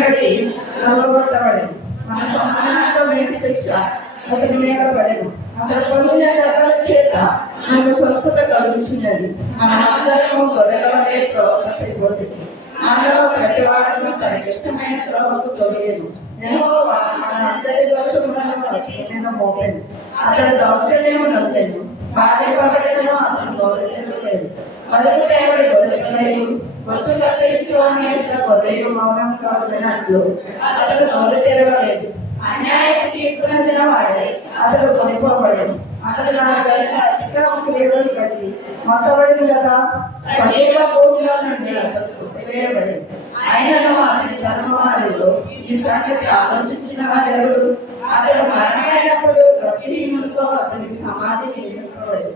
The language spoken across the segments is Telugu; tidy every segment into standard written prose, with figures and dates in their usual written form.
బట్టి నలగొట్టబడేది. మన సమానమైన శిక్ష అతని మీద పడేను. అతను పొందిన రకాల చేత మనకు స్వస్థత కలుగుతున్నది. మనమందరము గొర్రెల వలె త్రోవ తప్పిపోతుంది. మనలో ప్రతి వాడును తనకిష్టమైన త్రోవకు తొలిగేను. యెహోవా మనందరి దోషములను మోపెను. అతడు దౌర్జన్యము నొందెను. బాధపడటము అతను గౌరవించలేదు. బతుకు దేవుడు గొర్రెలు వచ్చి కత్తిరించువాని యొక్క గొర్రెలు మౌనం కాదునట్లు అతడు నోరు తెరవలేదు. అన్యాయం తీర్పునందిన వాడే అతడు కొనిపోబడేను. అతడు నా అతిక్రమ క్రియలను బట్టి మొత్తబడింది కదా. సజీవ భూమిలో నుండి అతడు కొట్టివేయబడింది. ఆయనను అతని తరువారిలో ఈ సంగతి ఆలోచించిన వారెవరు? అతడు మరణమైనప్పుడు భక్తిహీనులతో అతని సమాధి నిర్మింపబడింది.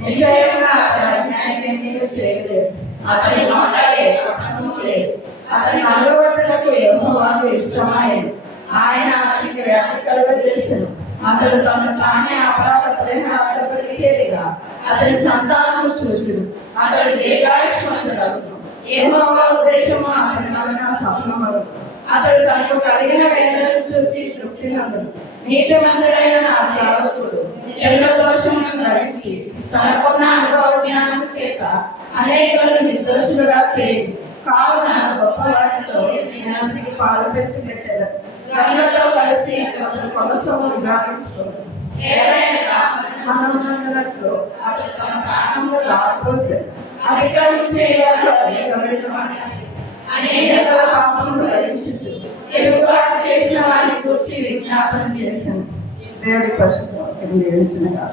నిశ్చయంగా అతడు అన్యాయం చేయలేదు. అతని నోట ఏ పట్టణము లేదు. అతని నలుగొట్టుటకు యెహోవాకు ఇష్టమాయను. ఆయన అతనికి వ్యాధి కలుగజేసెను. అతడు తను తానే అపరాధ పరిహారపరిచేదిగా అతని సంతానము చూచును. అతడు దీర్ఘాయుష్మంతుడగును. యెహోవా ఉద్దేశము అతని వలన సఫలమగును. అతడు తనకు కలిగిన వేదనను చూసి తృప్తి నందును. నీతిమంతుడైన నా సేవకుడు జన్మ దోషములను గ్రహించి తనకున్న అనుభవ జ్ఞానం చేత అనేకులను నిర్దోషులుగా చేయు. కావున గొప్ప వాటితో నేను అతనికి పాలు పెంచి పెట్టేది. గనులతో కలిసి అతని కొలసము విభాగించుకోను. ఏదైనా మనమున్నట్లు అతడు తన ప్రాణంలో దారిపోసాడు. అతిక్రమించే అనేక పాపములు గ్రహించు తిరుగుబాటు చేసిన వారిని గురించి విజ్ఞాపన చేస్తాను. దేవుడి పరిశుద్ధ దీవించునుగా.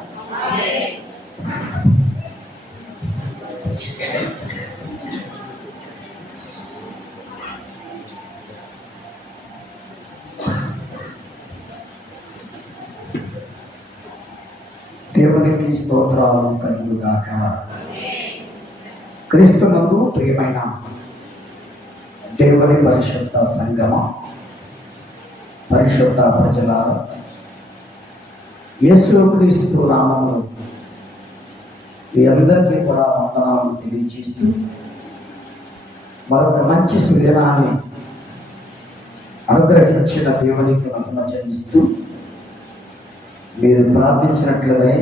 దేవునికి స్తోత్రాలు కలుగుగాక. క్రీస్తునందు ప్రియమైన దేవుని పరిశుద్ధ సంగమ, పరిశుద్ధ ప్రజల, యేసుక్రీస్తు నామములో మీ అందరికీ కూడా వందనాలు తెలియజేస్తూ మరొక మంచి సుదినాన్ని అనుగ్రహించిన దేవునికి మహిమ చెల్లిస్తూ మీరు ప్రార్థించినట్లుగానే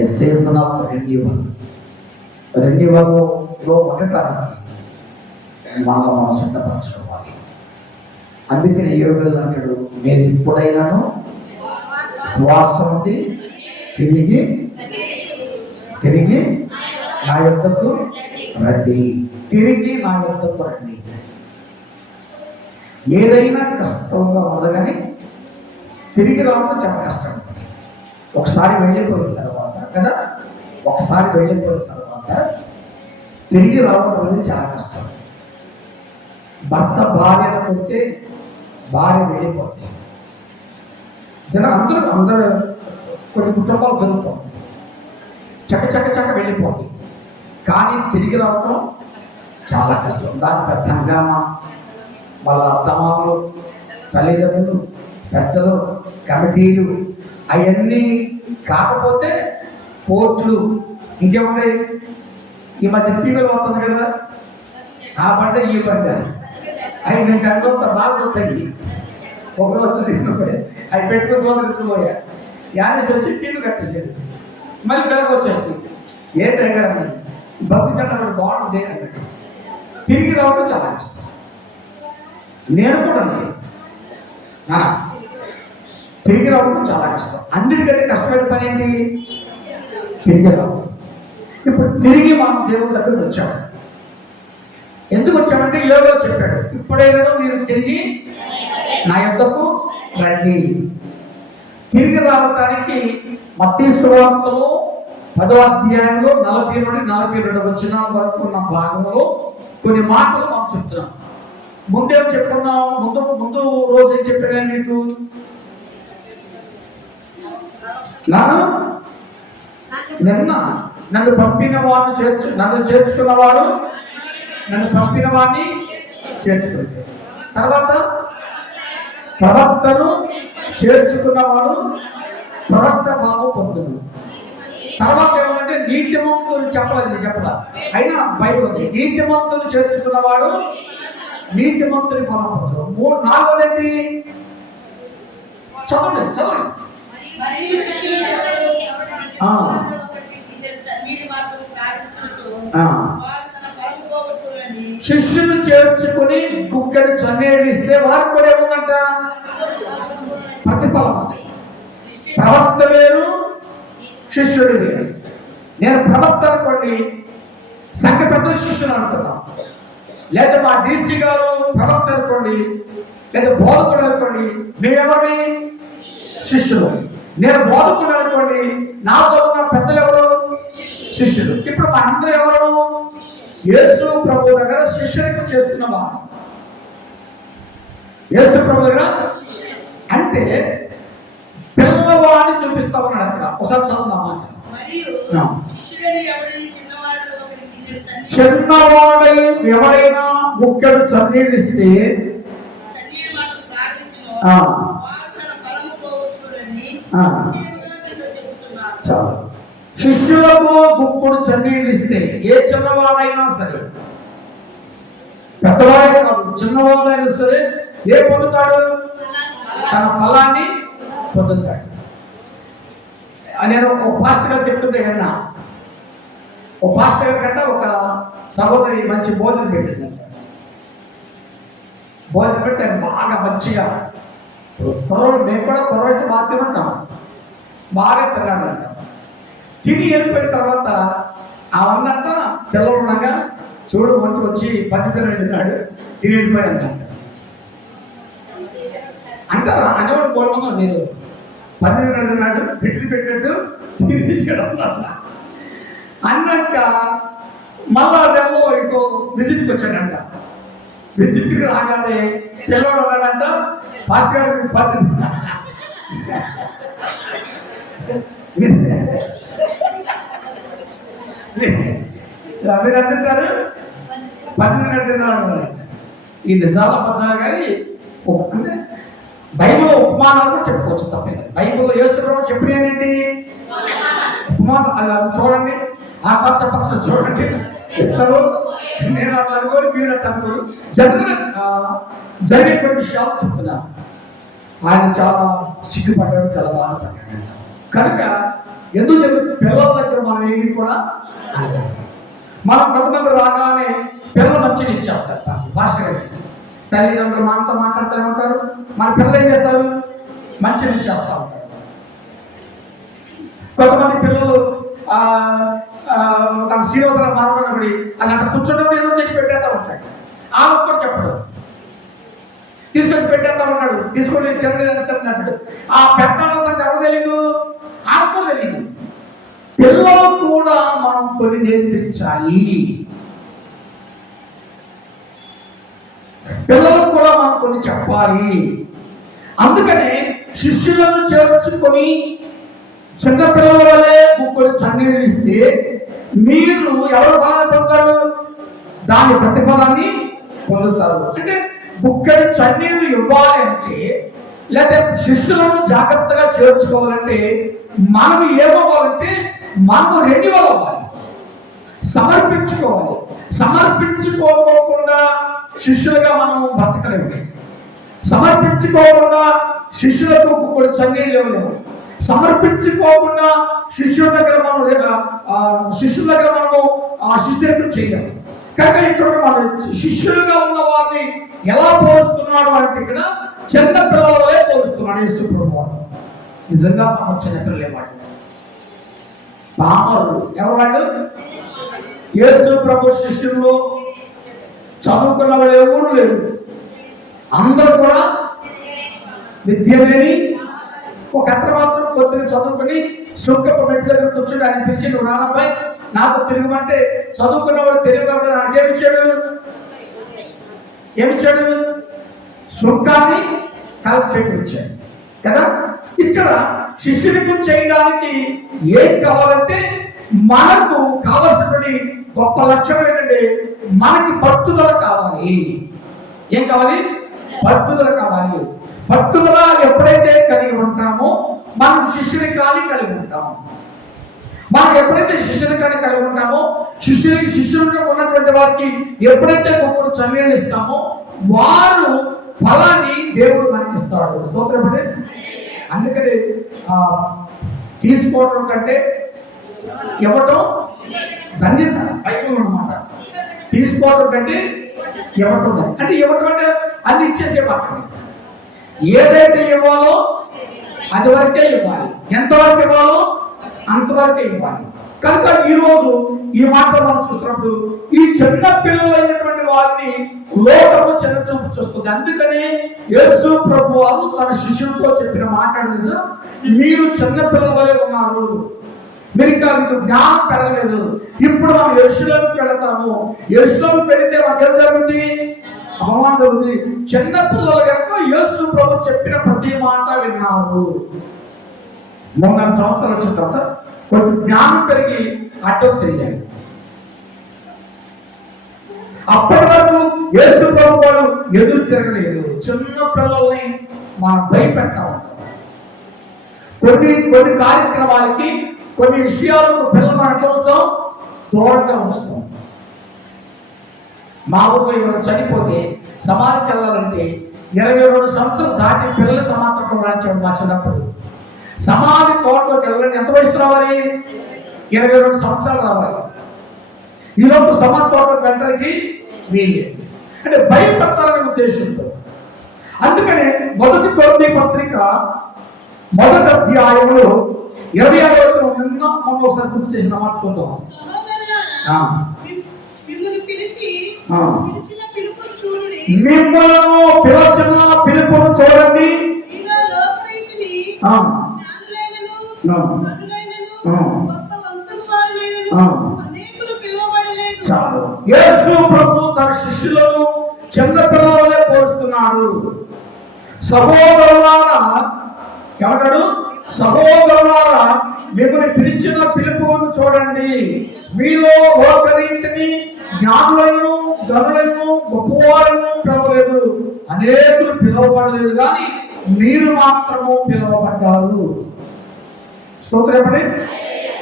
ఏ సీజన్ ఆఫ్ రెన్యూవల్లో ఉండటానికి మనం సిద్ధపరచుకోవాలి. అందుకని యోగులు అంటాడు, నేను ఇప్పుడైనాను ఉపవాసం ఉండి తిరిగి నా యొద్దకు రండి. తిరిగి నా యొద్దకు రండి. ఏదైనా కష్టంగా ఉండదు, కానీ తిరిగి రావడం చాలా కష్టం. ఒకసారి వెళ్ళిపోయిన తర్వాత తిరిగి రావడం అనేది చాలా కష్టం. భర్త భార్యను కొడితే భార్య వెళ్ళిపోతుంది. అందరూ కొన్ని కుటుంబాలు జరుగుతాం, చక్క వెళ్ళిపోతుంది. కానీ తిరిగి రావడం చాలా కష్టం. దాని పెద్ద హంగామా, వాళ్ళ అత్తమామలు, తల్లిదండ్రులు, పెద్దలు, కమిటీలు, అవన్నీ కాకపోతే కోర్టులు, ఇంకేముంది ఈ మధ్య టీవీలో వస్తుంది కదా, ఆ పంట ఈ పంట అవి నేను కలిసి బాగా చూస్తాయి. ఒకరోజు అవి పెట్టుకుని చూడకపోయా యానేసి వచ్చి టీవీ కట్టేసేది. మళ్ళీ పిల్లలకు వచ్చేస్తుంది. ఏ టైగర్ అన్నది బబ్బు చెట్టు బాగుంటుంది అన్నట్టు. తిరిగి రావడం చాలా కష్టం. నేను కూడా అంతే, తిరిగి రావడం చాలా కష్టం. అన్నిటికంటే కష్టమైన పని ఏంటి? తిరిగి రావడం. ఇప్పుడు తిరిగి మనం దేవుడి దగ్గరికి వచ్చాము. ఎందుకు వచ్చామంటే యోగా చెప్పాడు, ఇప్పుడైనా మీరు తిరిగి నా యొద్దకు రండి. తిరిగి రావటానికి మత్తయి సువార్తలో 10వ అధ్యాయంలో 40 నుండి 42 వచనాల వరకు ఉన్న భాగంలో కొన్ని మాటలు మనం చెప్తున్నాం. ముందేం చెప్పుకున్నాం? ముందు రోజు ఏం చెప్పాను మీకు? నన్ను పంపిన వాడిని నన్ను చేర్చుకున్నవాడు నన్ను పంపిన వాడిని చేర్చుకుంటే, తర్వాత ప్రవక్తను చేర్చుకున్నవాడు ప్రవక్త భావం పొందును. తర్వాత ఏమంటే నీతిమంతులు చెప్పలేదు చెప్పదా, అయినా బైబిల్ ఉంది, నీతిమంతులు చేర్చుకున్నవాడు నీతిమంతుని ఫలం పొందుతాడు. నాలుగోదేంటి? చదవండి చదవండి. మరియు శిష్యులు ఆ. శిష్యులు చేర్చుకుని కుక్కడి చన్నీడిస్తే వారికి కూడా ఏముందంట? ప్రతిఫలం. ప్రవక్త వేరు, శిష్యుడు వేరు. నేను ప్రవక్త అనుకోండి, సంఘ పెద్ద శిష్యులు అనుకున్నాం. లేదా మా డీసీ గారు ప్రవక్త అనుకోండి, లేదా బోధకుడు అనుకోండి, మీరెవరి శిష్యులు. నేను బోధకుడు అనుకోండి, నాతో ఉన్న పెద్దలు ఎవరు? శిష్యులు. ఇప్పుడు మా అందరూ ఎవరు? యేసు ప్రభు దగ్గర శిష్యులకు చేస్తున్నామా? యేసు ప్రభు దగ్గర అంటే పిల్లవాడిని చూపిస్తామన్నాడు అక్కడ. ఒకసారి చదువుదామా? చిన్నవాడై ఎవరైనా ముక్కడు చన్నీళ్ళు ఇస్తే చాలు. శిష్యులకు గుప్పుడు చన్నీళ్ళు ఇస్తే ఏ చిన్నవాడైనా సరే, పెద్దవాడే కాదు, చిన్నవాడైనా సరే ఏ పొందుతాడు? తన ఫలాన్ని పొందుతాడు. నేను ఒక పాస్టర్ గారు చెప్తుంటే కన్నా, ఒక పాస్టర్ గారి కంటే ఒక సహోదరి మంచి భోజనం పెట్టిందంట. భోజనం పెట్టి ఆయన బాగా మంచిగా త్వరలో మేము కూడా త్వరవేసి బాగా తింటాం, బాగా తిన్నాడంట. తిని వెళ్ళిపోయిన తర్వాత ఆ వందంట పిల్లలు ఉండగా చూడు వంటి వచ్చి 10 తిన్నాడు, తిని వెళ్ళిపోయాడంట అంటారు. అనేవాడు కోరుకుందాం, నేను 10 తిన్నాడు పెట్టినట్టు తిని తీసుకెళ్ళాం అన్నాక మళ్ళా రేపు ఇంకో విజిట్కి వచ్చాడంట. విజిట్కి రాగానే పిల్లవాడు ఉన్నాడంట, పాస్టర్ గారికి 10 మీరు అంటుంటారు 10 తిన్నాడు. ఈ నిజాల అబద్ధాలు కానీ అంటే బైబిల్లో ఉపమానాలు కూడా చెప్పుకోవచ్చు, తప్పేది. బైబిల్లో యేసు ప్రభు చెప్పిన ఏంటి ఉపమానం? అది చూడండి, ఆకాశ పక్షులు చూడండి, ఇద్దరు నేను అట్లా అనుకోరు, మీరు అట్లా అనుకోరు, జరిగేటువంటి విషయాలు చెప్తున్నా. ఆయన చాలా సిగ్గుపడ్డాడు, చాలా బాధపడ్డాడు. కనుక ఎందుకు చెప్పి పిల్లల దగ్గర మనం ఏమి కూడా మనం కొంతమంది రాగానే పిల్లలు మంచిగా ఇచ్చేస్తారు. భాష తల్లిదండ్రులు మనతో మాట్లాడుతూ ఉంటారు, మన పిల్లలు ఏం చేస్తారు? మంచిగా ఇచ్చేస్తూ ఉంటారు. కొంతమంది పిల్లలు తన శ్రీరోధన మానవుడి అది అంటే కూర్చున్నప్పుడు ఏదో తెచ్చి పెట్టేస్తా ఉంటాడు. ఆమెకు కూడా చెప్పడు, తీసుకొచ్చి పెట్టేస్తా ఉన్నాడు, తీసుకొని తిన్నట్టు. ఆ పెట్టడం సంగతి ఎవరు తెలీదు, ఆమెకు కూడా తెలీదు. పిల్లలు కూడా మనం కొన్ని నేర్పించాలి. పిల్లలకు కూడా మనం కొన్ని చెప్పాలి. అందుకని శిష్యులను చేర్చుకొని చిన్న పిల్లల వల్లే కొన్ని చన్నీళ్ళు ఇస్తే మీరు ఎవరు ఫలాన్ని పొందుతారు? దాని ప్రతిఫలాన్ని పొందుతారు. అంటే బుక్కడి చన్నీళ్ళు ఇవ్వాలి అంటే, లేకపోతే శిష్యులను జాగ్రత్తగా చేర్చుకోవాలంటే మనం ఏమవ్వాలంటే మనము రెన్యువల్ అవ్వాలి, సమర్పించుకోవాలి. సమర్పించుకోకుండా శిష్యులుగా మనం బ్రతకలేము. సమర్పించుకోకుండా శిష్యులకు కూడా చన్నీళ్ళు ఇవ్వలేము. సమర్పించుకోకుండా శిష్యుల దగ్గర మనము శిష్యులకు చేయలేము. కనుక ఇక్కడ మన శిష్యులుగా ఉన్న వారిని ఎలా పోలుస్తున్నాడు అంటే ఇక్కడ చిన్న పిల్లలే పోలుస్తున్నాడు యేసు ప్రభువు. నిజంగా మనం చిన్నపిల్లలే వాడు, పామరులు. ఎవరు వాళ్ళు? యేసు ప్రభు శిష్యులు చదువుకున్న వాళ్ళు ఎవరు లేరు, అందరూ కూడా విద్య లేని. ఒక అతను మాత్రం కొద్దిగా చదువుకుని సుంకపు మెట్టి దగ్గర కూర్చొని ఆయన పిలిచి, నువ్వు నాన్నపై నాతో తిరగమంటే చదువుకున్నవాడు తెలియకుండా ఆయనకి ఏమిచ్చాడు? సుంకాన్ని కలెక్ట్ చేయడం కదా. ఇక్కడ శిష్యులకు చేయడానికి ఏం కావాలంటే మనకు కావాల్సినటువంటి గొప్ప లక్ష్యం ఏంటంటే మనకి పట్టుదల కావాలి. ఏం కావాలి? పట్టుదల కావాలి. పట్టుదల ఎప్పుడైతే కలిగి ఉంటామో మనం శిష్యుని కానీ కలిగి ఉంటాము. మనం ఎప్పుడైతే శిష్యునికాన్ని కలిగి ఉంటామో శిష్యులుగా ఉన్నటువంటి వారికి ఎప్పుడైతే గొప్ప చర్యలు ఇస్తామో వారు ఫలాన్ని దేవుడు మనకి ఇస్తాడు. స్తోత్రపడే. అందుకని తీసుకోవడం కంటే ఇవ్వటం ధన్యత బైబిల్ అన్నమాట. తీసుకోవడం కంటే ఇవ్వటం అంటే ఇవ్వటం అంటే అన్ని ఇచ్చేసే మాట. ఏదైతే ఇవ్వాలో అది వరకే ఇవ్వాలి, ఎంతవరకు ఇవ్వాలో అంతవరకే ఇవ్వాలి. కనుక ఈరోజు ఈ మాట మనం చూస్తున్నప్పుడు ఈ చిన్న పిల్లలైనటువంటి వారిని లోకము చిన్న చూపు చూస్తుంది. అందుకని యేసు ప్రభు వారు తన శిష్యులతో చెప్పిన మాట తెలుసు, మీరు చిన్న పిల్లల వలె ఉన్నారు, మీరు ఇంకా మీకు జ్ఞానం పెరగలేదు. ఇప్పుడు మనం యెరూషలేముకు వెళతాము, యెరూషలేముకు వెళితే మనకు ఏం జరుగుతుంది? అవమానం జరుగుతుంది. చిన్న పిల్లలు కనుక యేసు ప్రభు చెప్పిన ప్రతి మాట విన్నారు. 3 సంవత్సరాలు వచ్చిన తర్వాత కొంచెం జ్ఞానం పెరిగి అడ్డం తిరిగారు. అప్పటి వరకు యేసు ప్రభు వాడు ఎదురు తిరగలేదు. చిన్న పిల్లల్ని మనం భయపెడతా ఉంటాం. కొన్ని కార్యక్రమాలకి కొన్ని విషయాలకు పిల్లలు మనం ఎట్లా వస్తాం? దూరంగా ఉంచుతాం. మా ఊళ్ళో ఎవరు చనిపోతే సమాధికి వెళ్ళాలంటే 22 సంవత్సరాలు దాటి పిల్లల సమాధికి రాచాడు. మా చిన్నప్పుడు సమాధి తోటలోకి వెళ్ళాలంటే ఎంత వయసు రావాలి? 22 సంవత్సరాలు రావాలి. ఈలోపు సమాధి తోటలోకి వెళ్ళడానికి వీలు అంటే భయపడతారనే ఉద్దేశంతో. అందుకని మొదటి కొరింథీ పత్రిక 1వ అధ్యాయంలో 26వ వచనం నిన్న మొన్న ఒకసారి గుర్తు చేసిన మాట చూద్దాం. మిమ్మల్ని పిలచిన పిలుపును చూడండి. చాలు. యేసు ప్రభు తన శిష్యులను చిన్న పిల్లలే పోస్తున్నాడు. సహోదరులారా ఏమంటాడు? సహోదరులారా మిమ్మల్ని పిలిచిన పిలుపును చూడండి. మీలో ఒకరీతిని జ్ఞానులను గనులను గొప్పవాళ్ళను పిలవలేదు, అనేకులు పిలువబడలేదు, కానీ మీరు మాత్రము పిలువబడ్డారు. స్తోత్రపడి.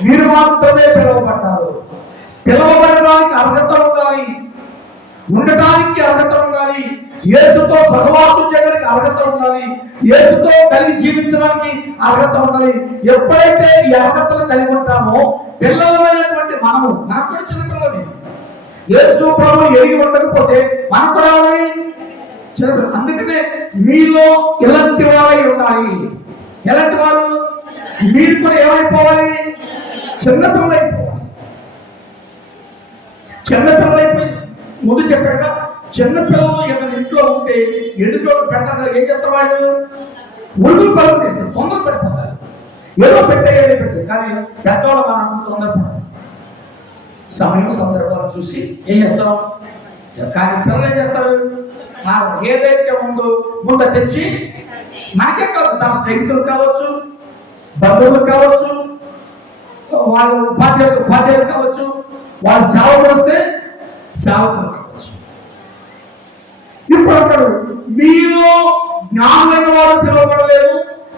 మీరు మాత్రమే పిలువబడ్డారు. పిలువబడడానికి అర్హత ఉండాలి, ఉండటానికి అర్హత ఉండాలి, యేసుతో సహవాసం చేయడానికి అర్హత ఉండాలి, యేసుతో కలిగి జీవించడానికి అర్హత ఉండాలి. ఎప్పుడైతే ఈ అర్హతలు కలిగి ఉంటామో పిల్లలమైనటువంటి మనము, నాకు కూడా చిన్న పిల్లలే, యేసు ప్రభు ఎరిగి ఉండకపోతే మనం కూడా చిన్న. అందుకనే మీలో ఎలాంటి వారై ఉండాలి. ఎలాంటి వారు? మీరు కూడా ఏమైపోవాలి? చిన్నపిల్లలైపోవాలి. చిన్నపిల్లలైపోయి ముందు చెప్పాక చిన్నపిల్లలు ఏమైనా ఇంట్లో ఉంటే ఎదుటోడు పెడతారు, ఏం చేస్తారు? వాళ్ళు ఉడుకులు పరుగులు తీస్తారు, తొందర పడిపోతారు. ఏదో పెట్టారు కానీ పెద్దవాళ్ళు మనం తొందరపడాలి. సమయం సందర్భాలు చూసి ఏం చేస్తాం? కానీ పిల్లలు ఏం చేస్తారు? ఏదైతే ముందు తెచ్చి మనకే కాదు, తన స్నేహితులు కావచ్చు, బంధువులు కావచ్చు, వాళ్ళు ఉపాధ్యాయులు కావచ్చు, వాళ్ళు సేవకులు వస్తే సేవకులు కావచ్చు. ఇప్పుడు అక్కడ మీలో జ్ఞానమైన వారు పిలువబడలేదు,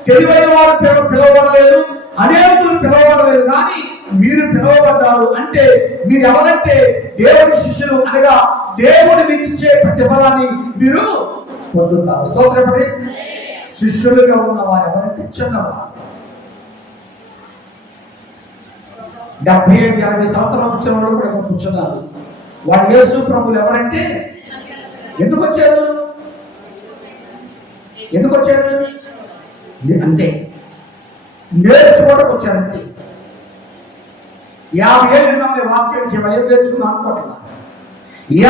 తెలివైన వారు పిలువబడలేదు, అనేకులు పిలువబడలేదు, కానీ మీరు పిలువబడ్డారు. అంటే మీరు ఎవరంటే దేవుడి శిష్యులు, అనగా దేవుడు మీకు ఇచ్చే ప్రతిఫలాన్ని మీరు పొందుతారు. స్తోత్రపడి. శిష్యులుగా ఉన్నవారు ఎవరంటే చిన్నవారు. 75-80 సంవత్సరాలు వచ్చిన వాళ్ళు కూడా కూర్చున్నారు. వాడు యేసు ప్రభులు ఎవరంటే ఎందుకు వచ్చారు? అంతే, నేర్చుకోవడానికి వచ్చారు అంతే. 50 ఏళ్ళు విన్నాం వాక్యం, ఏం నేర్చుకుందాం అనుకోవట్లా.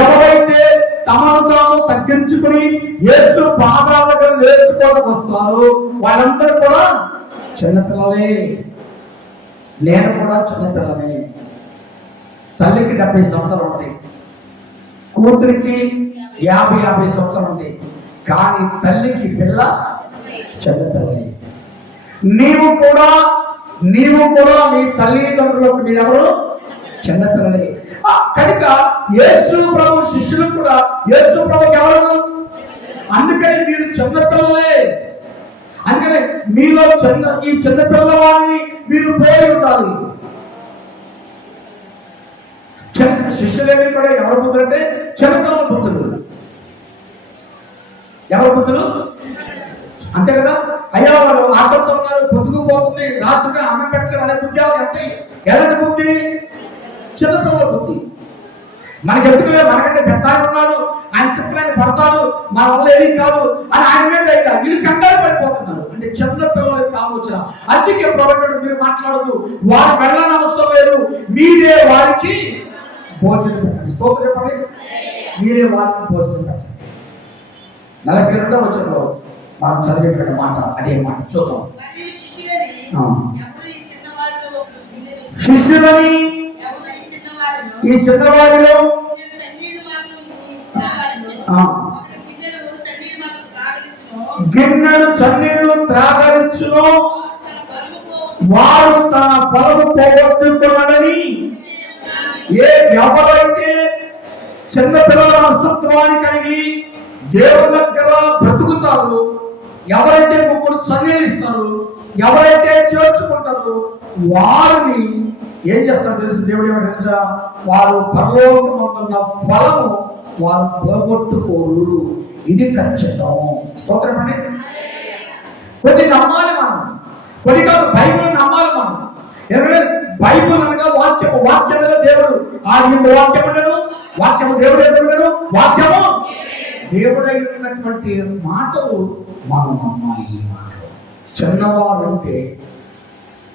ఎవరైతే తమను తాము తగ్గించుకుని యేసు పాదాల దగ్గర నేర్చుకోవడానికి వస్తారో వాళ్ళందరూ కూడా చిన్నపిల్లలే. నేను కూడా చిన్నపిల్లనే. తల్లికి 70 సంవత్సరాలు ఉంటాయి, కూతురికి 50 సంవత్సరాలు ఉంటాయి, కానీ తల్లికి పిల్ల చిన్నపిల్లలే. నీవు కూడా మీ తల్లిదండ్రులకు మీరెవరు? చిన్నపిల్లలే. కనుక యేసు ప్రభు శిష్యులు కూడా యేసు ప్రభుకి ఎవరు? అందుకని మీరు చిన్నపిల్లలే. అందుకని మీలో ఈ చిన్నపిల్లవాడిని మీరు పోయి ఉండాలి. శిష్యులేమి కూడా ఎవరి బుద్ధులు అంటే చిన్నపిల్లల బుద్ధులు. ఎవరి బుద్ధులు? అంతే కదా. అయ్యా వాళ్ళు ఆకలితో ఉన్నారు, పొద్దుకుపోతుంది, రాత్రి అన్నం పెట్టలేదు అనే బుద్ధి ఎంత ఎలాంటి బుద్ధి? చిన్నపిల్లల బుద్ధి. మనకి ఎందుకులే, మనకంటే పెద్ద ఆయన ఉన్నాడు, ఆయన తిప్పలని పడతాడు, మన వల్ల ఏమీ కాదు అని ఆయన మీద వీళ్ళు కంగారు పడిపోతున్నారు. అంటే చిన్న పిల్లలకి ఆలోచన. అందుకే ప్రభుత్వం మీరు మాట్లాడదు, వారు వెళ్ళని అవసరం లేదు, మీరే వారికి భోజనం పెట్టండి. స్తోత్రం చెప్పండి. మీరే వారికి భోజనం పెట్టండి. 42వ వచనంలో మనం చదివేటువంటి మాట అదే మాట చూద్దాం. శిష్యులని ఈ చిన్నవారిలో గిన్నెడు చన్నీళ్లు త్రాగరించును, వారు తన ఫలము పోగొట్టుకున్నాడని. ఎవరైతే చిన్నపిల్లల మనస్తత్వాన్ని కలిగి దేవుని దగ్గర బ్రతుకుతారు, ఎవరైతే ముగ్గురు చన్నీళ్ళు ఇస్తారు, ఎవరైతే చేర్చుకుంటారు, వారిని ఏం చేస్తారు తెలుసు? దేవుడు ఏమో తెలుసా? వారు పరలోకమందున్న ఫలము వారు పోగొట్టుకోరు. ఇది ఖచ్చితం. స్తోత్రం అండి. కొన్ని నమ్మాలి మనం, కొన్ని కాదు, బైబిల్ నమ్మాలి మనం. ఎందుకంటే బైబిల్ అనగా వాక్యము, వాక్యముగా దేవుడు ఆది వాక్యం ఉండను, వాక్యము దేవుడే ఉండను, వాక్యము దేవుడై ఉన్నటువంటి మాటలు మనం నమ్మాలి. ఈ మాటలు చిన్నవారు అంటే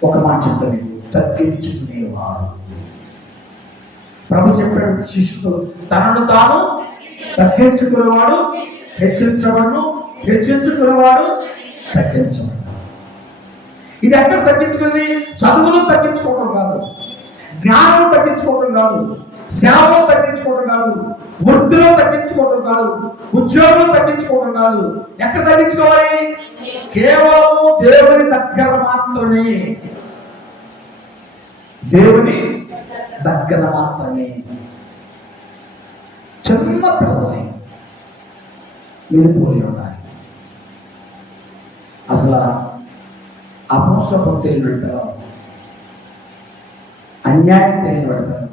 ఒక మాట చెప్తాను, తగ్గించుకునేవాడు. ప్రభు చెప్పాడు శిష్యుడు, తనను తాను తగ్గించుకునేవాడు హెచ్చించబడును, హెచ్చించుకునేవాడు తగ్గించబడు. ఇది ఎక్కడ తగ్గించుకుని? చదువులో తగ్గించుకోవడం కాదు, జ్ఞానం తగ్గించుకోవడం కాదు, సేవలో తగ్గించుకోవడం కాదు, వృత్తిలో తగ్గించుకోవడం కాదు, ఉద్యోగంలో తగ్గించుకోవడం కాదు. ఎక్కడ తగ్గించుకోవాలి? కేవలం దేవుని దగ్గర మాత్రమే. దేవుని దగ్గర మాత్రమే. చిన్న పిల్లల్ని మీరు పోలి ఉండాలి. అసలు అపంసపు తెలియడు, అన్యాయం తెలియబడతాను.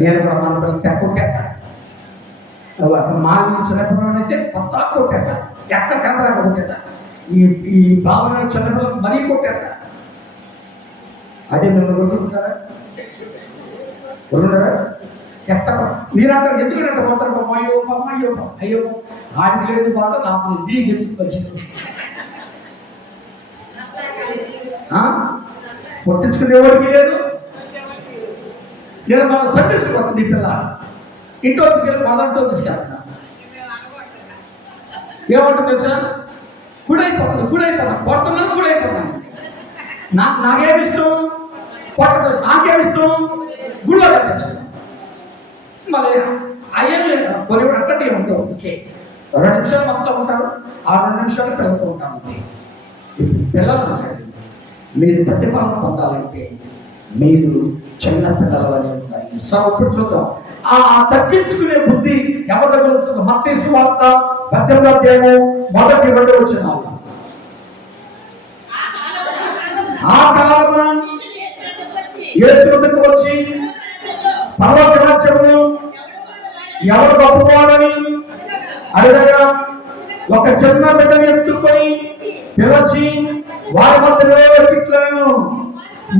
నేను కూడా మన పిల్లలు తెక్కొట్టేట, అసలు మా చిన్నపిల్లలు అయితే కొత్త కొట్టేట, ఎక్కడ కనపడ కొట్టేట. ఈ భావన చిన్నపిల్లలు మరీ కొట్టేట. అదే మిమ్మల్ని కొడుతుంటారా? కొడుకుంటారా? ఎక్కడ మీరంటారు ఎందుకంటే కొడతారు? అయ్యో అయ్యో అయ్యో, ఆడికి లేదు బాధ, నాకు నీకు ఎందుకు వచ్చింది? కొట్టించుకునేవాడికి లేదు. నేను మన సందేశం ఈ పిల్ల ఇంట్లో తీసుకెళ్ళి మొదటితో తీసుకెళ్తున్నా. ఏమంటుంది తెలుసా? గుడైపోతుంది, గుడైపోతాను, కొడుతున్నాను, గుడైపోతాను. నాకేమిష్టం? కొట్టదు. నాకేమిష్టం? గుళ్ళో కట్టిస్తాం. మళ్ళీ అయ్యేమి కొన్ని అక్కడే ఉంటాం. ఓకే, 2 నిమిషాలు మొత్తం ఉంటారు, ఆ 2 నిమిషాలు పిల్లలతో ఉంటాం. పిల్లలు ఉంటారు. మీరు ప్రతిఫలం పొందాలంటే మీరు చిన్న పిల్లల వలె ఉండాలి. ఇప్పుడు చూద్దాం ఆ తగ్గించుకునే బుద్ధి ఎవరి దగ్గర వస్తుంది? మత్తయి సువార్త 18వ అధ్యాయం 1-2 వచనాలు. ఆ కాలమున యేసు వద్దకు వచ్చి పరలోక రాజ్యములో ఎవరు గొప్పవాడని అడగగా ఒక చిన్న బిడ్డను ఎత్తుకొని పిలిచి వారి మధ్య నిలబెట్టులను,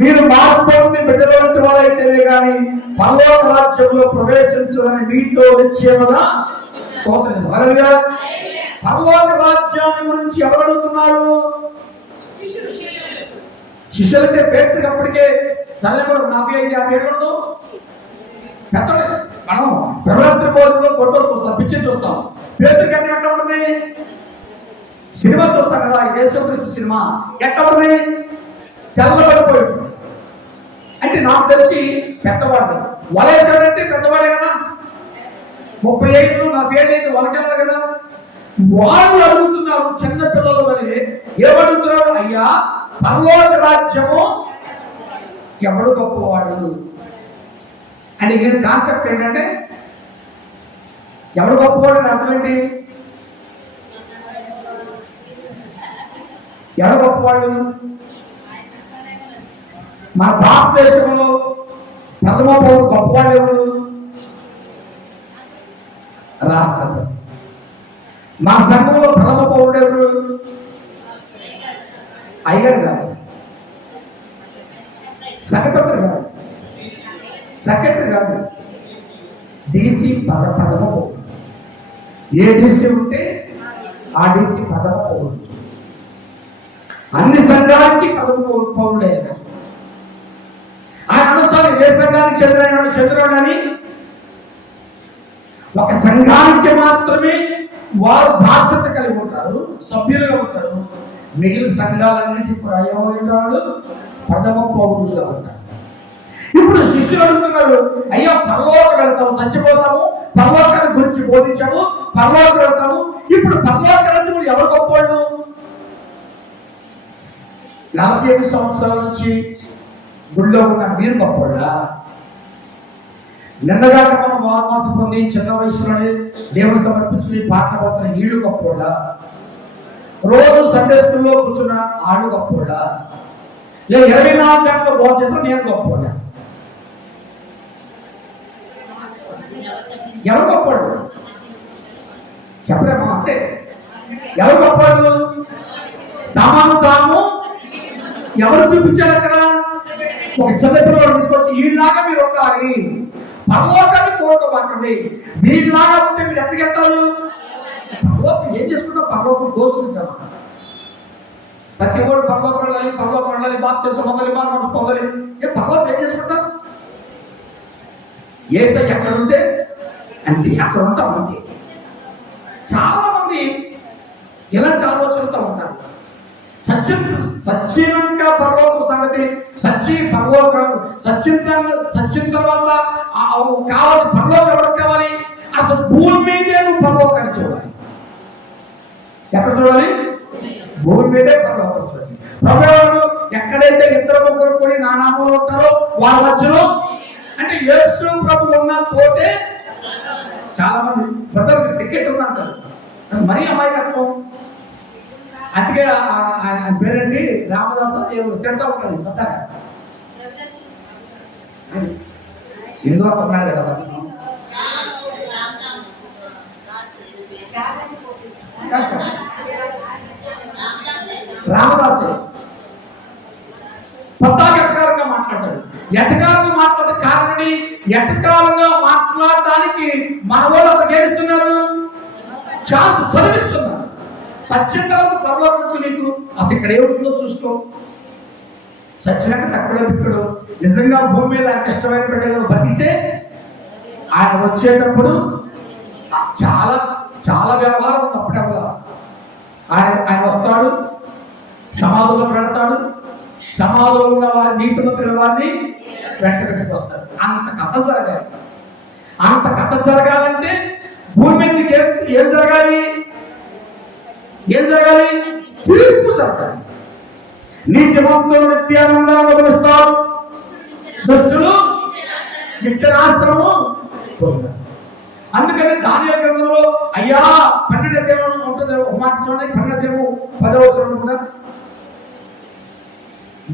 మీరు మార్పు పొంది బిడ్డల వంటి వారైతేనే కానీ పరలోక రాజ్యంలో ప్రవేశించమని మీతో నిశ్చయముగా స్తోత్రం. పరలోక రాజ్యాన్ని గురించి ఎవరు అడుగుతున్నారు? శిష్యులంటే పేతురు అప్పటికే సరే 45-50 ఏళ్ళు పెద్దడు. మనం ప్రవరాత్రి భోజనంలో ఫోటో చూస్తాం, పిక్చర్ చూస్తాం. పేతురు కంటే ఎట్లా ఉంటుంది? సినిమా చూస్తాం కదా, యేసుక్రీస్తు సినిమా ఎట్లా ఉంటుంది? తెల్లబడిపోయి ఉంటుంది. అంటే నాకు తెలిసి పెద్దవాడు. వలేసాడంటే పెద్దవాడే కదా, 30 ఏళ్ళు 40 ఏళ్ళు వలకెళ్ళాడు కదా. వాళ్ళు అడుగుతున్నారు చిన్న పిల్లలు వలె. ఏమడుగుతున్నారు? అయ్యా, పరలోక రాజ్యము ఎవడు గొప్పవాడు అంటే ఈయన కాన్సెప్ట్ ఏంటంటే ఎవడు గొప్పవాడు అని అర్థం ఏంటి? ఎవడు గొప్పవాడు? మన భారతదేశంలో 13 ప్రథమ పౌరుడు గొప్పవాళ్ళు ఎవరు? రాష్ట్రంలో. మా సంఘంలో ప్రథమ పౌరుడు ఎవరు? అయ్యగారు గారు, సెక్రటరీ గారు, సెక్రటరీ గారు, డీసీ ప్రథమ పౌరుడు. ఏ డీసీ ఉంటే ఆ డీసీ ప్రథమ పౌరుడు. అన్ని సంఘాలకి ప్రథమ పౌరుడే. ఆయన అనుసారం ఏ సంఘానికి చెందినని ఒక సంఘానికి మాత్రమే వారు బాధ్యత కలిగి ఉంటారు, సభ్యులుగా ఉంటారు. మిగిలిన సంఘాలన్నింటినీ కూడా అయ్యేవాళ్ళు ప్రథమ పౌరులుగా ఉంటారు. ఇప్పుడు శిష్యులు అడుగుతున్నారు, అయ్యో పరలోకం వెళ్తాము, చచ్చిపోతాము, పరలోకాన్ని గురించి బోధించాము, పరలోకం వెళ్తాము. ఇప్పుడు పరలోక రాజ్యములు ఎవరు గొప్పవాళ్ళు? 45 సంవత్సరాల నుంచి గుడిలో ఉన్న మీరు గొప్పవాళ్ళ? నిన్నగాక మనం మానవాస పొంది చిన్న వయసులోనే దేవుడు సమర్పించుకుని పాటలు పడుతున్న వీళ్ళు గొప్పవాళ్ళ? రోజు సండే స్కూల్లో కూర్చున్న ఆడు గొప్పవాళ్ళ? లేదా 24 గంటలు బోధ చేస్తున్న నేను గొప్పవాళ్ళ? ఎవరు గొప్పవాళ్ళు చెప్పలేమా? అంటే ఎవరు గొప్పవాళ్ళు? తమను తాము ఎవరు చూపించారు? అక్కడ ఒక చిన్న పిల్లలు తీసుకొచ్చి వీళ్ళలాగా మీరు ఉండాలి, పరలోకాన్ని కోరుకోబాకండి, వీళ్ళలాగా ఉంటే మీరు ఎక్కడికెళ్తారు? పరలోకం ఏం చేసుకుంటాం? పరలోకం దోసుకుంటాం. ప్రతి ఓడు పరలోకం వెళ్ళాలి, పరలోకం వెళ్ళాలి, బాప్తిసం పొందాలి, మానవ పొందాలి. పరలోకం ఏం చేసుకుంటాం? యేసయ్య ఎక్కడ ఉంటే అంతే, అక్కడ ఉంటాం అంతే. చాలా మంది ఇలాంటి ఆలోచనలతో ఉంటారు. సచ్చినంగా పరలోక సంగతి, సచ్చిన తర్వాత కావాల్సిన పరలోకం ఎవరికి కావాలి? అసలు భూమి మీదే నువ్వు పరలోకాన్ని చూడాలి. ఎక్కడ చూడాలి? భూమి మీదే పరలోకం చూడాలి. ప్రభువుడు ఎక్కడైతే ఇద్దరు ముగ్గురు కూడి నా నామంలో ఉంటారో వాళ్ళ మధ్యలో, అంటే యేసు ప్రభు ఉన్న చోటే. చాలా మంది బ్రదర్ టికెట్ ఉందంటారు, మరీ అమాయకత్వం. అందుకే ఆయన పేరేంటి, రామదాసు ఎవరు తింటా ఉంటాడు పెద్దగా. ఇందులో ఉన్నాడు కదా రామదాసు. పెద్దగా ఎటకారంగా మాట్లాడతాడు. ఎటకారంగా మాట్లాడే కారణని, ఎటకారంగా మాట్లాడటానికి మన వాళ్ళు అక్కడ ఏడుస్తున్నారు, ఛాన్స్ చదివిస్తున్నారు. సత్యం తర్వాత పరలోకం నీకు అసలు ఇక్కడ ఏముంటుందో చూసుకో. సత్యానికి తక్కువ బిక్కడు. నిజంగా భూమి మీద ఆయనకి ఇష్టమైన బిడ్డగా బతికితే ఆయన వచ్చేటప్పుడు చాలా చాలా వ్యవహారం తప్పటం. ఆయన వస్తాడు, సమాధుల్లో పెడతాడు, సమాధులో ఉన్న వారి నీతిమంతుల వారిని వెంట పెట్టుకు వస్తాడు. అంత కథ జరగాలి. అంత కథ జరగాలంటే భూమి మీద ఏం జరగాలి? ఏం జరగాలి? తీర్పు జరగాలి. నీతిమంతులు నిత్యానందాన్ని అనుభవిస్తారు, దుష్టులు నిత్యనాశనము పొందుతారు. అందుకని దానియేలు గ్రంథంలో అయ్యా 12వ అధ్యాయం ఉంటుంది. ఒక మాట చూడండి, 12వ అధ్యాయం 10వ వచనం ఉంటుంది.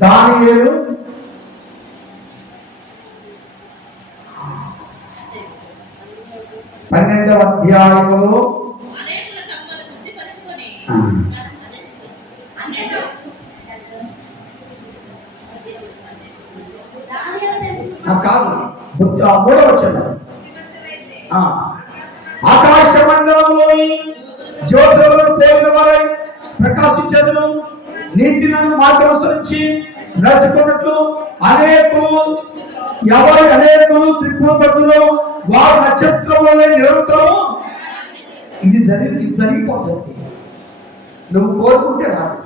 దానియేలు 12వ అధ్యాయంలో కాదు, 3వ వచనం. ఆకాశ మండలంలోని జ్యోతులను పోయిన వారై ప్రకాశించేదను, నీతిని మార్గమనుసరించి నడుచుకున్నట్లు అనేకులు త్రిపురపడుతులో వారు నక్షత్రంలోనే నిరంతరము. ఇది జరిగిపోతుంది. నువ్వు కోరుకుంటే రాదు.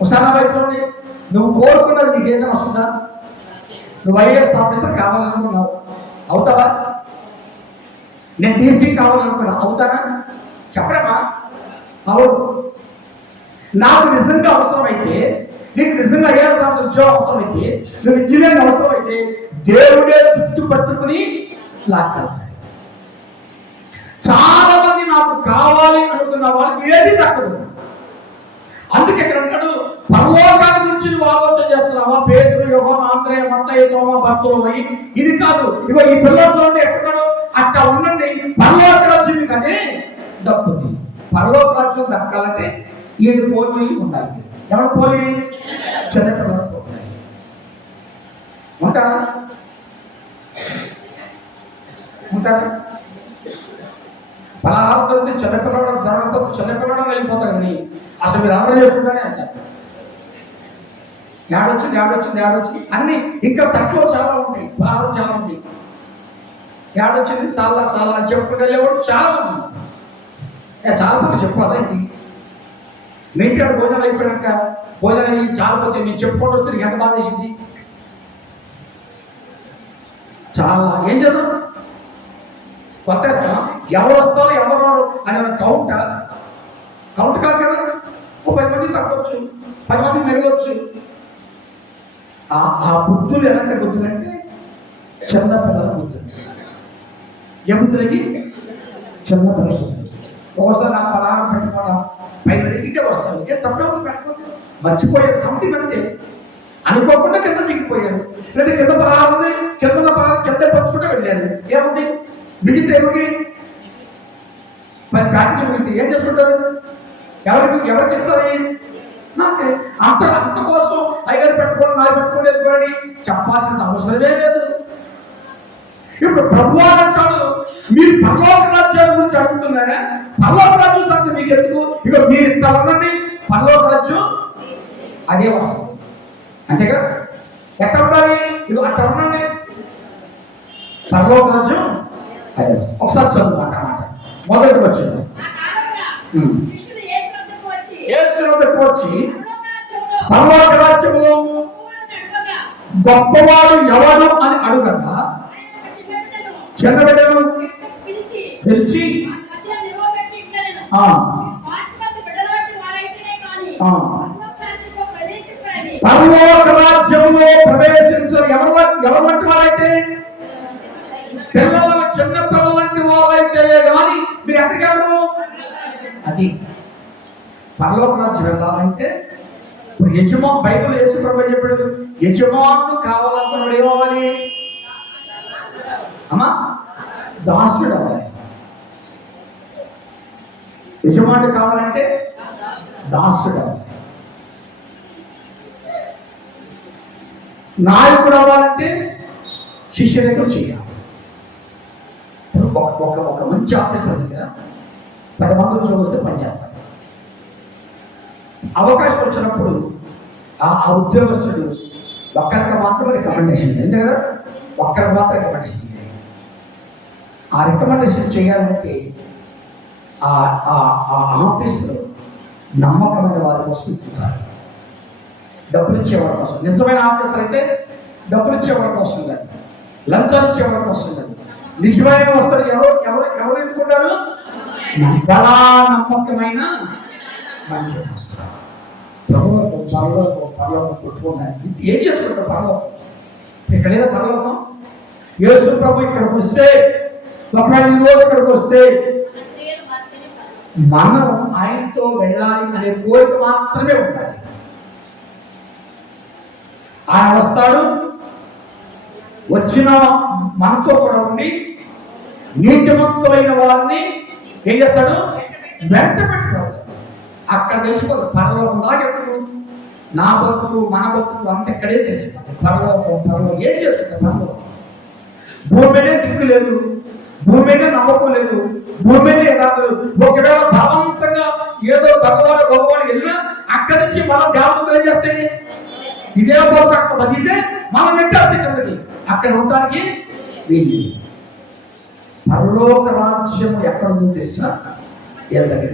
ఒకసారి చూడండి, నువ్వు కోరుకున్నది నీకు ఏదైనా వస్తుందా? నువ్వు ఐఏఎస్ ఆఫీసర్ కావాలనుకున్నావు, అవుతావా? నేను టీసీ కావాలనుకున్నా, అవుతానా? చెప్పడమా? అవును. నాకు నిజంగా అవసరమైతే, నీకు నిజంగా ఐఏఎస్ ఆఫీసర్ ఉద్యోగం అవసరమైతే, నువ్వు ఇంజనీరింగ్ అవసరమైతే దేవుడే చుట్టూ పట్టుకుని లాక్కెళ్తాడు. చాలా మంది నాకు కావాలి అనుకున్న వాళ్ళకి ఏది దక్కదు. అందుకే ఇక్కడ అంటాడు పరలోకాన్ని గురించి నువ్వు ఆలోచన చేస్తున్నావా? పేతురు, యోహాను, ఆంద్రేయ, మత్తయి, తోమా, బర్తలోమయి ఇది కాదు. ఇగో ఈ పిల్లలతో ఎక్కడున్నాడు? అట్లా ఉండండి. పరలోక రాజ్యం మీకు అదే దక్కుతుంది. పరలోక రాజ్యం దక్కాలంటే 7 పోలి ఉండాలి. ఎవరు పోలి? చిన్నపిల్లలు పోలి ఉంటారా? ఉంటారా? పలహారం దొరికి చిన్నపిల్లడు దొరకకపోతే చిన్నపిల్లడు వెళ్ళిపోతాడు. కానీ అసలు మీరు అమలు చేసుకుంటానే అంటారు. ఏడొచ్చింది అన్ని ఇంకా తక్కువ చాలా ఉంటాయి. పలహారం చాలా ఉంది. ఏడొచ్చింది సాలా అని చెప్పుకుంటే వెళ్ళేవాడు చాలా మంది. చాలా మంది చెప్పుకోవాలా ఏంటి? మీ ఇంటి భోజనం అయిపోయాక భోజనం అయ్యి చాలపోతే మీరు చెప్పుకోండి వస్తే నీకు ఎంత బాధ వేసింది? చాలా ఏం చేద్దాం? కొట్టేస్తాం. ఎవరు వస్తారో ఎవరు రారు అనే కౌంట్ కాదు కదా. 10 మంది తగ్గొచ్చు, 10 మంది మిగలొచ్చు. ఆ బుద్ధులు ఎలాంటి బుద్ధులు అంటే చిన్నపిల్లల బుద్ధులు. ఏ బుద్ధులకి? చిన్నపిల్లల బుద్ధులు. ఒకసారి నా పలారం పెట్టుకోవడం పైన దిగితే వస్తారు. ఏ తప్పకుండా పెట్టుకోండి. మర్చిపోయారు సంథింగ్ అంతే. అనుకోకుండా కింద దిగిపోయారు. లేదా కింద పలారం ఉంది, కింద పలారం కింద పంచుకుంటూ వెళ్ళారు. ఏముంది? మిగిలితే ఏమిటి? మరి ప్యాకెట్లు మిగిలితే ఏం చేసుకుంటారు? ఎవరికి ఇస్తారు? నాకే. అంత కోసం అయ్యారు పెట్టుకోండి, నాకు పెట్టుకోండి వెళ్ళిపోరని చెప్పాల్సిన అవసరమే లేదు. ఇప్పుడు ప్రభు అంటాడు, మీరు పరలోక రాజ్యాల గురించి అడుగుతున్నారా? పరలోక రాజ్యం సంగతి మీకు ఎందుకు? ఇక మీరు ఇట్లా ఉండండి, పరలోక రాజ్యం అదే వస్తుంది. అంతేగా? ఎక్కడ ఉండాలి? ఇక అట్లా ఉండండి, పరలోక రాజ్యం అదే వస్తుంది. ఒకసారి చదువు మాట మొదటి వచ్చింది. యేసు వద్దకు వచ్చి పరలోక రాజ్యంలో గొప్పవాడు ఎవరు అని అడుగగా చిన్న బిడ్డను పిలిచి పరలోక రాజ్యంలో ప్రవేశించరు ఎవరు వంటి వారైతే? పిల్లలు, చిన్న పిల్లల వంటి వారైతే కానీ మీరు ఎక్కడికెళ్ళరు. అది పరలోక రాజ్యం వెళ్ళాలంటే ఇప్పుడు బైబిల్ యేసు ప్రభువు చెప్పాడు, యజమానుడు కావాలనుకున్నాడు ఏమవ్వాలి? అమ్మా, దాసుడు అవ్వాలి. యజమానుడు కావాలంటే దాసుడు అవ్వాలి. నాయకుడు అవ్వాలంటే శిష్యులకు చేయాలి. ఒక మంచి ఆఫీసర్ దగ్గర 10 మంది ఉద్యోగస్తులు పనిచేస్తారు. అవకాశం వచ్చినప్పుడు ఆ ఉద్యోగస్తుడు ఒక్కరికి మాత్రం రికమెండేషన్ ఉంది కదా, ఒక్కరికి మాత్రం రికమెండేషన్ చేయాలి. ఆ రికమెండేషన్ చేయాలంటే ఆ ఆఫీసులో నమ్మకమైన వారి కోసం ఇస్తున్నారు. డబ్బులు ఇచ్చేవారి కోసం. నిజమైన ఆఫీసర్ అయితే డబ్బులు ఇచ్చేవారి కోసం కాదు, లంచాలు ఇచ్చేవారి కోసం కాదు. నిజమైన వస్తారు. ఎవరు ఎన్నుకుంటారు? బలా నమ్మకమైన మంచి పరలోకం కొట్టుకున్నారు. ఏం చేసుకుంటారు పరలోకం? ఇక్కడ లేదా పరలోకం? యేసు ప్రభు ఇక్కడికి వస్తే, ఒకవేళ ఈ రోజు ఇక్కడికి వస్తే మనం ఆయనతో వెళ్ళాలి అనే కోరిక మాత్రమే ఉండాలి. ఆయన వస్తాడు, వచ్చిన మనతో కూడా ఉండి నీతిమంతులైన వారిని ఏం చేస్తాడు? వెంట పెట్టుకోవాలి. అక్కడ తెలిసిపోదు పరలోకం దాకా ఎక్కడు. నా బతుకు మన బతుకు అంత ఇక్కడే తెలిసిపోతుంది. పరలోకం ఏం చేసుకుంటాం? పరలోకం భూమినే దిక్కు లేదు, భూమినే నమ్మకం లేదు, భూమినే కాదు. ఒకవేళ బలవంతంగా ఏదో గొప్పవాడు వెళ్ళినా అక్కడి నుంచి మనం దేవతలు ఏం చేస్తాయి? ఇదే బతుకు అక్కడ బతికితే మనం నెట్టేస్తే కిందకి. అక్కడ ఉండడానికి వీళ్ళు. పరలోక రాజ్యం ఎక్కడుందో తెలిసినా ఏ దగ్గర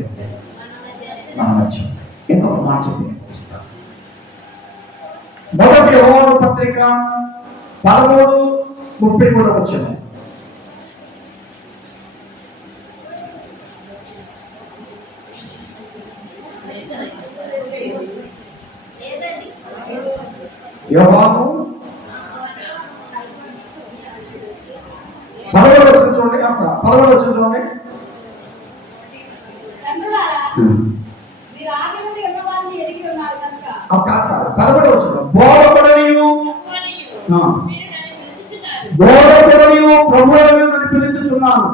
మన రాజ్యం. ఇంకొక మాట చెప్పి మొదటి యోహాను పత్రిక 13:33 వచ్చింది. యోహాను 11 వచ్చిన చూడండి. 11 వచ్చిన చూడండి. మీరు ఆది నుండి ఉన్నవారిని 11వ వచనం బోధకుడనియు ఆ. మీరు నన్ను పిలుచుచున్నారు. బోధకుడనియు ప్రభువులను నన్ను పిలుచుచున్నాను.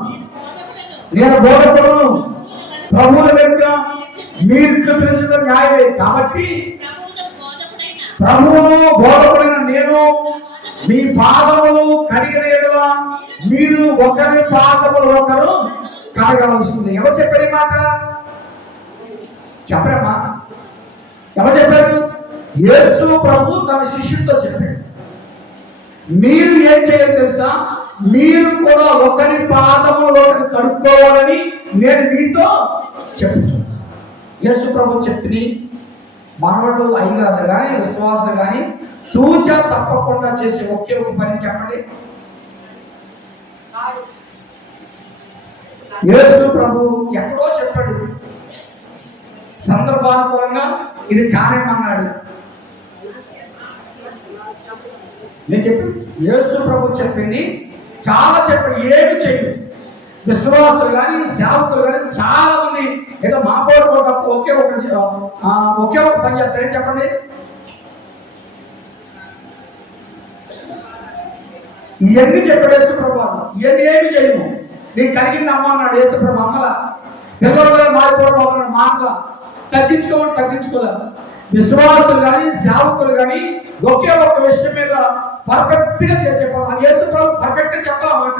నేను బోధకుడును ప్రభువుల దగ్గర మీరు పిలిచిన న్యాయమే కాబట్టి ప్రభువును బోధకుడైన నేను మీ పాదములు కడిగిన యెడల మీరు ఒకరి పాదములు ఒకరు కడగవలసింది. ఎవరు చెప్పారు ఈ మాట? చెప్పరమ్మా, ఎవరు చెప్పారు? యేసు ప్రభు తన శిష్యులతో చెప్పాడు. మీరు ఏం చేయాలి తెలుసా? మీరు కూడా ఒకరి పాదములు ఒకరు కడుక్కోవాలని నేను మీతో చెప్పుచున్నాను. యేసు ప్రభు చెప్పి మనవాళ్ళు అయ్యగారులు కానీ విశ్వాసులు కానీ సూచన తప్పకుండా చేసే ఒకే ఒక పని చెప్పండి. యేసు ప్రభు ఎక్కడో చెప్పాడు, సందర్భానుకూలంగా ఇది కానేమన్నాడు. నేను చెప్పి యేసు ప్రభు చెప్పింది చాలా చెప్పాడు, ఏమి చేయదు. విశ్వాసులు కానీ సేవకులు కానీ చాలా మంది ఏదో మా కోరుకో తప్ప ఒకే ఒక పని చేస్తారని చెప్పండి. ఇవన్నీ చెప్పాడు యేసు ప్రభు. ఇవన్నీ ఏమి చేయము. నీకు కలిగింది అమ్మ అన్నాడు యేసు ప్రభు. అమ్మల పిల్లలు మారిపోవడం అన్నాడు. మాటల తగ్గించుకోలేదు. విశ్వాసులు కానీ సేవకులు కానీ ఒకే ఒక విషయం మీద పర్ఫెక్ట్ గా చేసే పని. యేసు ప్రభు పర్ఫెక్ట్ గా చెప్పాలన్నమాట.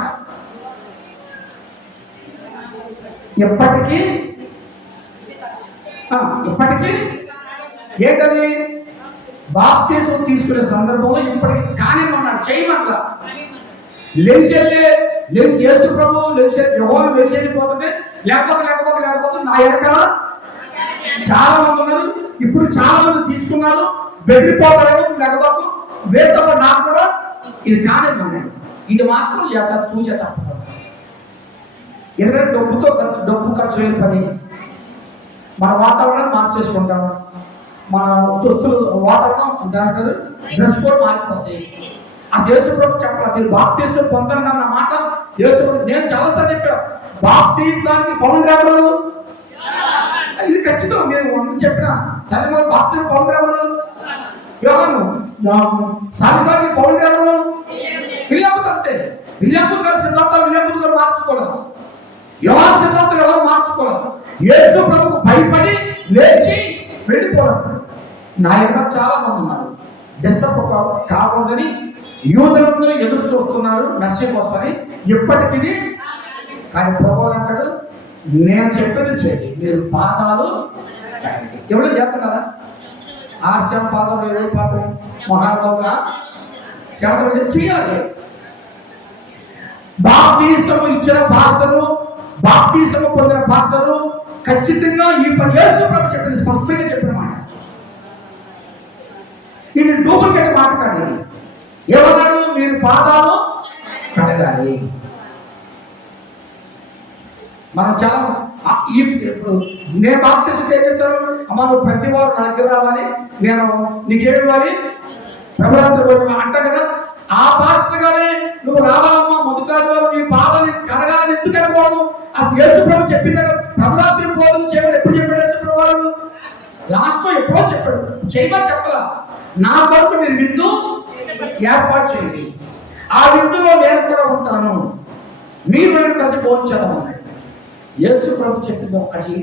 ఎప్పటికీ ఏంటది? బాప్తీసం తీసుకునే సందర్భంలో ఇప్పటికీ కానిమన్నాడు, చేయమన్నా. లేచెళ్ళే యేసు ప్రభు ఎవరు లేచి వెళ్ళిపోతుంటే లేకపోతే నా ఎడకల చాలా మంది ఉన్నారు. ఇప్పుడు చాలా మంది తీసుకున్నారు. బెదిరిపోతారేమో లేకపోతే వేతో నాకు కూడా ఇది కానిమన్నాడు. ఇది మాత్రం తూచే తప్ప. ఎందుకంటే డబ్బు ఖర్చు అయిన పని. మన వాతావరణం మార్చేసుకుంటాం. మన దుస్తులు వాతావరణం దాంట్లో డ్రెస్ కోడ్ మారిపోతాయి. అసలు యేసు ప్రభు చెప్పాలి, మీరు బాప్తీసం పొందండి అన్న మాట యేసు ప్రభు. నేను చాలాసార్లు చెప్పాను, బాప్తీసానికి ఫౌండర్ ఎవరు? ఇది ఖచ్చితం. నేను చెప్పిన సరే బాప్తీసం ఫౌండర్ ఎవరు? యోహాను. సారిసారికి ఫౌండర్ ఎవరు? విలియమ్స్. అంతే. విలియమ్స్ గారు సిద్ధాంతాలు విలియమ్స్ గారు మార్చుకోలేదు. యోహాను సిద్ధాంతాలు ఎవరు మార్చుకోలేదు. యేసు ప్రభుకు భయపడి లేచి వెళ్ళిపోవడం. నా యొక్క చాలా మంది ఉన్నారు. డిస్టర్బ్ కాకూడదని యూదులందరూ ఎదురు చూస్తున్నారు మెస్సేజ్ కోసమని. ఎప్పటికీ కానీ ప్రభువు అంటాడు, నేను చెప్పేది చేయండి, మీరు పాదాలు ఎవరో చేస్తున్నారా? ఆర్శం పాదం ఏదో పాపం మహానుభావుగా చేత చేయాలి. బాప్తీసము ఇచ్చిన పాస్టరు, బాప్తీసము పొందిన పాస్టరు ఖచ్చితంగా ఈ పని యేసు ప్రభు చెప్పింది, స్పష్టంగా చెప్పిన మాట. ఇది డూప్లికేట్ మాట కాదు. ఇది ఏమన్నాడు? మీరు పాదాలు కడగాలి. మనం చాలా ఇప్పుడు నేను బాప్తీసం ఏం చెప్తాను? అమ్మ నువ్వు ప్రతి వారు నా దగ్గర రావాలి, నేను నీకేమి ఇవ్వాలి, ప్రభుత్వ అంట కదా. ఆ పాస్టర్ గారే నువ్వు రావాలమ్మా, మొదటి వారు నీ పాదాన్ని కడగాలని ఎందుకు అనకూడదు? అసలు యేసు ప్రభు చెప్పింది కదా. ప్రభుత్వ బోధన చేయమని ఎప్పుడు చెప్పాడు యేసు ప్రభు వారు? లాస్ట్ లో ఎప్పుడో చెప్పాడు, చేయమని చెప్పలా. నా కొరకు మీరు విందు ఏర్పాటు చేయండి, ఆ విందులో నేను కూడా ఉంటాను, మీరు నేను కలిసి భోంచేద్దాం. యేసు ప్రభు చెప్పింది ఒక్కటి,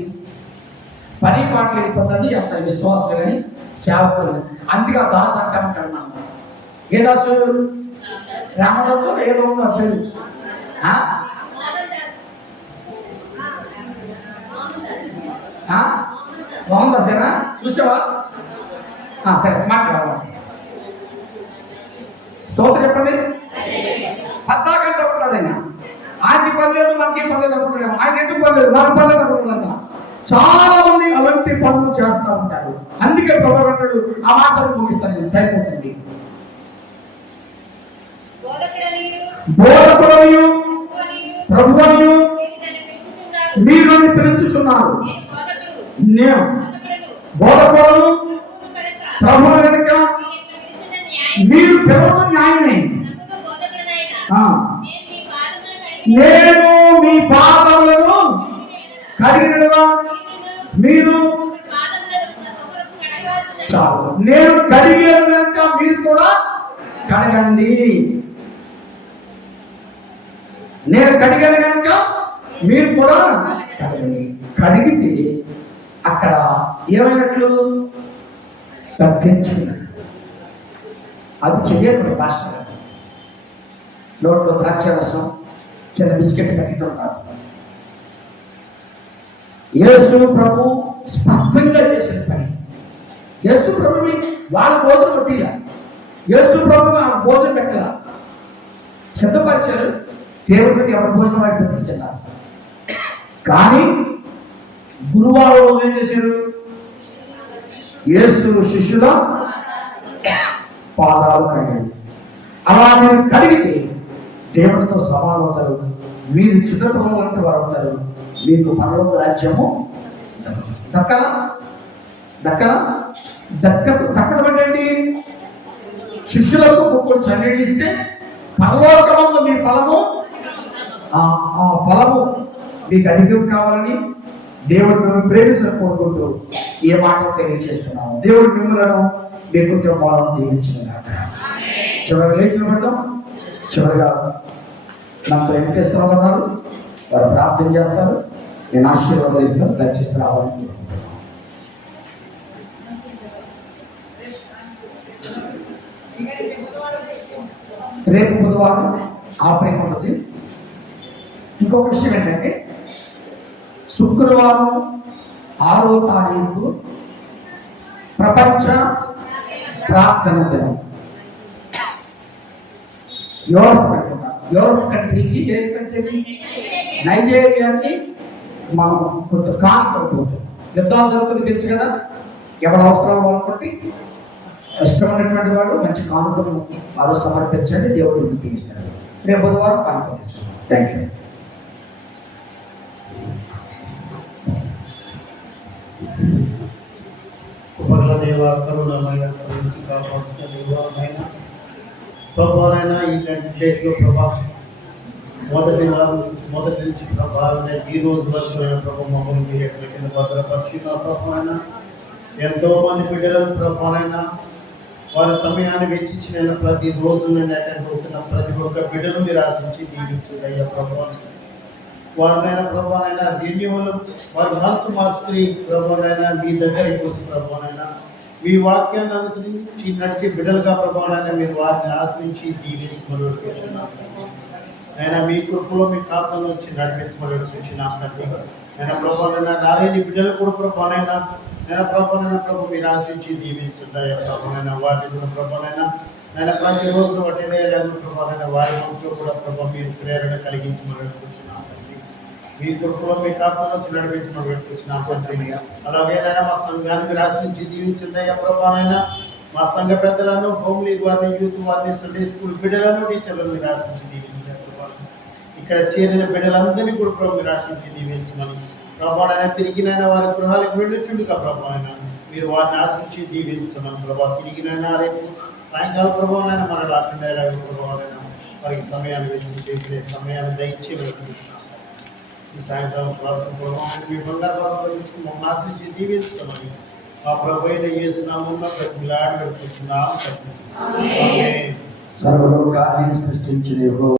పని పాటలు పొందండి. అంత విశ్వాసం కానీ సేవకులు. అందుకే ఆ దాసు అంటామంటాడు. ఏ దాసు? రామదాసు ఏదో ఉంది ఆ పేరు. మోహన్ దాసేనా? చూసావా? సరే మాట్లాడాలి. స్తోత్రం చెప్పండి. 14 గంటలు ఉంటాడు ఆయన. ఆయనకి పర్లేదు, మనకి పర్లేదు అనుకుంటున్నాము. ఆయన ఎందుకు పర్లేదు, మనకు పర్లేదు అనుకుంటున్నాను. చాలా మంది అలాంటి పనులు చేస్తూ ఉంటారు. అందుకే ప్రభు అంటాడు, ఆ మాసాలు ముగిస్తాను, నేను టైం అవుతుంది. బోధకుడనియు ప్రభువనియు మీరు నన్ను పిలుచుచున్నారు. నేను బోధకుడను ప్రభువు కనుక మీరు పిలవడం న్యాయమే. నేను మీ పాదములను కడిగినగా మీరు చాలు. నేను కడిగాను కనుక మీరు కూడా కడగండి. నేను కడిగాను కనుక మీరు కూడా కడగండి. కడిగితే అక్కడ ఏమైనట్లు తగ్గించుకున్నాడు. అది చెయ్యరు పాస్టర్ గారు. నోట్లో ద్రాక్షరసం చిన్న బిస్కెట్ కట్టుకుంటారు. యేసు ప్రభు స్పష్టంగా చేసిన పని. యేసు ప్రభుని వాళ్ళ బోధన కొట్టిలా, యేసు ప్రభు వాళ్ళ బోధన పెట్టాల, సిద్ధపరిచారు. దేవుడికి ఎవరి భోజనం వాడి పెట్టుకున్నారు. కానీ గురువారం రోజు ఏం చేశారు? యేసు శిష్యుల పాదాలు కడిగారు. అలా మీరు కడిగితే దేవుడితో సమానం అవుతారు. మీరు చిన్నపిల్లలు వంటి వారు అవుతారు. మీకు పరలోక రాజ్యము దక్కడం ఏంటి? శిష్యులకు ఒక్కొక్కటి చన్నీళ్ళు ఇస్తే పరలోకమందు మీ ఫలము, ఆ ఫలము మీకు అధికం కావాలని దేవుడు మిమ్మల్ని ప్రేమించడం కోరుకుంటూ ఏ మాట తెలియజేస్తున్నాము. దేవుడు మిమ్మలను మీ కుటుంబాలను దీవించుకున్నాడు. చివరిగా లేచి పెడతాం. చివరిగా నాకు వెంకటేశ్వరరావు ఉన్నారు, వారు ప్రార్థన చేస్తారు. నేను ఆశీర్వాదాలు ఇస్తాను. దయచేసి రావాలని రేపు బుధవారం ఆఫరింగ్ ఉంటుంది. ఇంకొక విషయం ఏంటంటే శుక్రవారం 6వ తారీఖు ప్రపంచ ప్రార్థన దినం. యూరోప్ కంట్రీకి, ఏ కంట్రీకి? నైజీరియాకి మనం కొంత కానుకోబోతున్నాం. యుద్ధాలు జరుగుతుంది తెలుసు కదా. ఎవరి అవసరాలు వాళ్ళకి ఇష్టమైనటువంటి వాడు మంచి కానుకలు వారు సమర్పించండి. దేవుడు మీకు ఇస్తాడు. రేపు బుధవారం కానుక. Thank you. ప్రభావైనా ఇలాంటి ప్లేస్లో ప్రభావం మొదటి నుంచి ప్రభావం ఈ రోజు వరకు ప్రభావం మమ్మల్ని మీరు ఎక్కడ కింద భద్రపరిచిన ప్రభావైనా ఎంతో మంది బిడ్డలను ప్రభావైనా వారి సమయాన్ని వెచ్చించిన ప్రతి రోజు నేను అటెండ్ అవుతున్న ప్రతి ఒక్క బిడ్డను మీరు ఆశించి దీవించండి అయ్యా ప్రభావం. వారినైనా ప్రభావైనా రెన్యూవల్ వారి మనసు మార్చుకుని ప్రభావైనా మీ దగ్గరికి వచ్చి ప్రభావైనా మీ వాక్యాన్ని అనుసరించి నడిచే బిడ్డలుగా ప్రభావైనా మీరు వారిని ఆశ్రయించి దీవించమని ఆయన మీ కృపలో మీ కాపులో వచ్చి నడిపించమని ఆయన ప్రభావైనా నాలేని బిడ్డలు కూడా ప్రభావైనా నేను ప్రభావైనా ప్రభు మీరు ఆశించి దీవించండి ప్రభావైనా వారిని కూడా ప్రభావైనా నేను ప్రతిరోజు అటెండ్ అయ్యేలాగా ప్రభావైనా వారి మనసులో కూడా ప్రభావ మీరు ప్రేరణ కలిగించమని మీ కృపలో మీ కాపులో వచ్చి నడిపించమని అలాగే మా సంఘాన్ని మీరు ఆశ్రయించి దీవించండి అయ్యా ప్రభావైనా మా సంఘ పెద్దలను హోమ్ లీగ్ వారిని, యూత్ వారిని, సండే స్కూల్ బిడ్డలను, టీచర్లను మీరు ఆశ్రయించి దీవించారు. ఇక్కడ చేరిన బిడ్డలందరినీ కూడా ప్రభు మీరు ఆశ్రయించి దీవించమని ప్రభావైనా తిరిగినైనా వారి గృహాలకు వెళ్ళొచ్చుండుగా ప్రభావైనా మీరు వారిని ఆశ్రయించి దీవించమని ప్రభావ. తిరిగినైనా రేపు సాయంకాలం ప్రభావైనా మన రాకుండా ప్రభావైనా వారికి సమయాన్ని వెచ్చి చేసే సమయాన్ని దయచే వెళ్తున్నాం. ఈ సాయంకాలం ప్రార్థన ప్రభావాన్ని మీ బంగారు నుంచి మమ్మల్ని ఆశ్రయించి దీవించమని ఆ ప్రభు అయిన యేసు నామమున ప్రతిలాడి పెట్టుకుంటున్నాం. సర్వలోకాన్ని సృష్టించిన